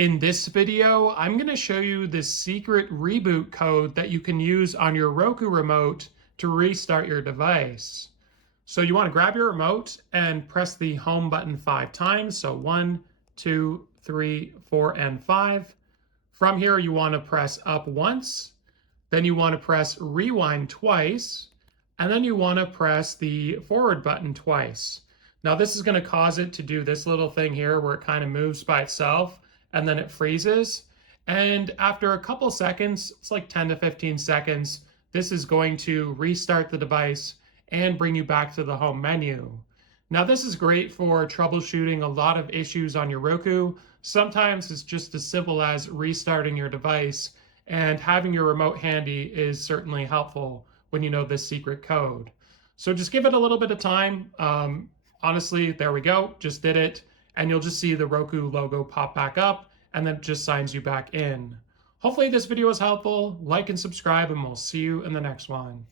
In this video, I'm going to show you the secret reboot code that you can use on your Roku remote to restart your device. So you want to grab your remote and press the home button 5 times. So 1, 2, 3, 4, and 5. From here, you want to press up once. Then you want to press rewind twice. And then you want to press the forward button twice. Now this is going to cause it to do this little thing here where it kind of moves by itself and then it freezes. And after a couple seconds, it's like 10 to 15 seconds, this is going to restart the device and bring you back to the home menu. Now this is great for troubleshooting a lot of issues on your Roku. Sometimes it's just as simple as restarting your device, and having your remote handy is certainly helpful when you know this secret code. So just give it a little bit of time. Honestly, there we go, just did it. And you'll just see the Roku logo pop back up and then it just signs you back in. Hopefully this video was helpful. Like and subscribe and we'll see you in the next one.